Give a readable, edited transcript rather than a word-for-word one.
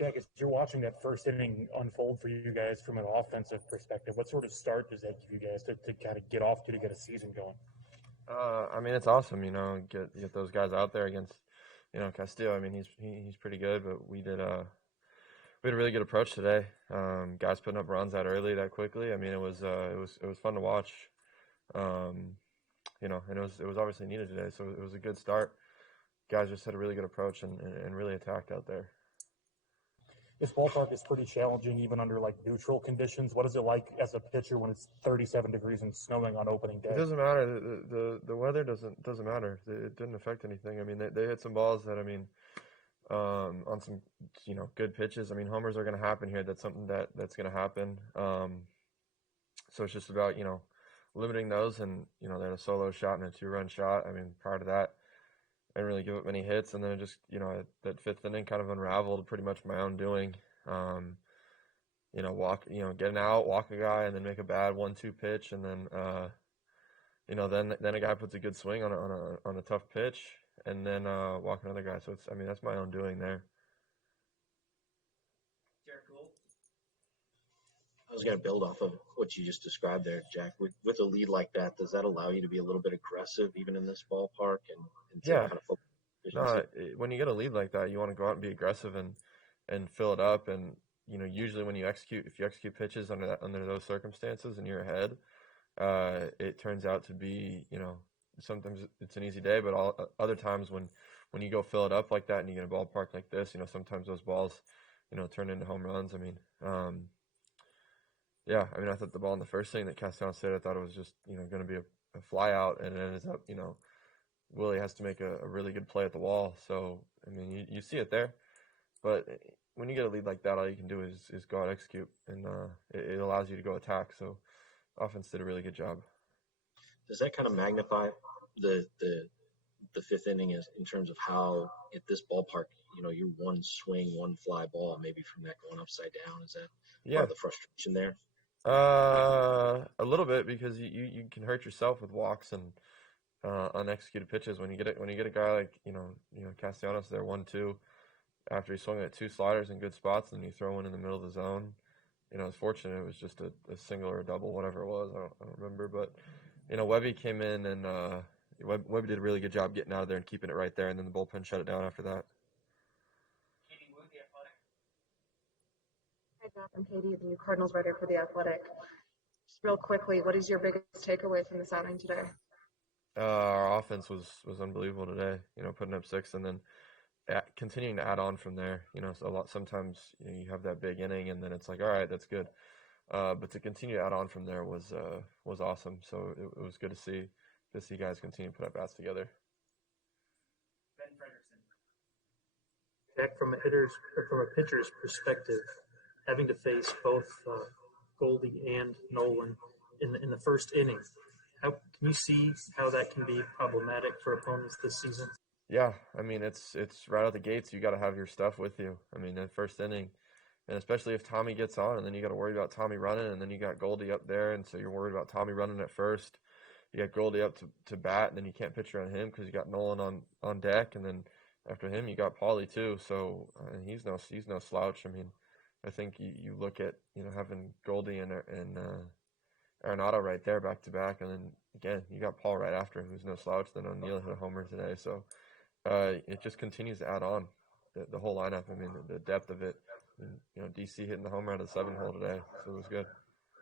Jack, as you're watching that first inning unfold for you guys from an offensive perspective, what sort of start does that give you guys to kind of get off to get a season going? I mean, it's awesome, get those guys out there against, Castillo. I mean, he's pretty good, but we had a really good approach today. Guys putting up runs that early, that quickly. I mean, it was fun to watch. And it was obviously needed today, so it was a good start. Guys just had a really good approach and really attacked out there. This ballpark is pretty challenging even under like neutral conditions. What is it like as a pitcher when it's 37 degrees and snowing on opening day? It doesn't matter. The weather doesn't matter. It didn't affect anything. I mean, they hit some balls that, I mean, on some good pitches. I mean, homers are going to happen here. That's something that's going to happen. So it's just about limiting those, and they had a solo shot and a 2-run shot. I mean, prior to that, I didn't really give up any hits, and then it just that fifth inning kind of unraveled pretty much my own doing. Get an out, walk a guy, and then make a bad 1-2 pitch, and then then a guy puts a good swing on a tough pitch, and then walk another guy. So that's my own doing there. I was going to build off of what you just described there, Jack. With a lead like that, does that allow you to be a little bit aggressive even in this ballpark and yeah. kind of focus? No, when you get a lead like that, you want to go out and be aggressive and fill it up. And usually when if you execute pitches under those circumstances and you're ahead, it turns out to be sometimes it's an easy day, but other times when you go fill it up like that and you get a ballpark like this, sometimes those balls turn into home runs. I mean, I thought the ball in the first thing that Castellanos said, I thought it was just, going to be a fly out, and it ends up, Willie has to make a really good play at the wall. So, I mean, you see it there, but when you get a lead like that, all you can do is go out and execute, and it allows you to go attack. So, offense did a really good job. Does that kind of magnify the fifth inning in terms of how at this ballpark, you're one swing, one fly ball, maybe from that going upside down? Is that part of the frustration there? A little bit, because you can hurt yourself with walks and unexecuted pitches when you get a guy like Castellanos there 1-2 after he swung at 2 sliders in good spots, and you throw one in the middle of the zone. It's fortunate it was just a single or a double, whatever it was. I don't remember, but Webby came in, and Webby did a really good job getting out of there and keeping it right there, and then the bullpen shut it down after that. Hi, Jeff. I'm Katie, the Cardinals writer for The Athletic. Just real quickly, what is your biggest takeaway from this outing today? Our offense was unbelievable today. Putting up 6 and then continuing to add on from there. Sometimes you have that big inning and then it's like, all right, that's good. But to continue to add on from there was awesome. So it was good to see guys continue to put up bats together. Jack, from a pitcher's perspective, having to face both Goldie and Nolan in the first inning, can you see how that can be problematic for opponents this season? Yeah, I mean it's right out the gates. You got to have your stuff with you. I mean, that first inning, and especially if Tommy gets on, and then you got to worry about Tommy running, and then you got Goldie up there, and so you're worried about Tommy running at first. You got Goldie up to bat, and then you can't pitch around him because you got Nolan on deck, and then after him you got Paulie too. So he's no slouch. I mean, I think you look at having Goldie and Arenado right there back to back, and then again you got Paul right after him, who's no slouch. Then O'Neill hit a homer today, so it just continues to add on the whole lineup. I mean, the depth of it. And, DC hitting the homer out of the 7-hole today, so it was good.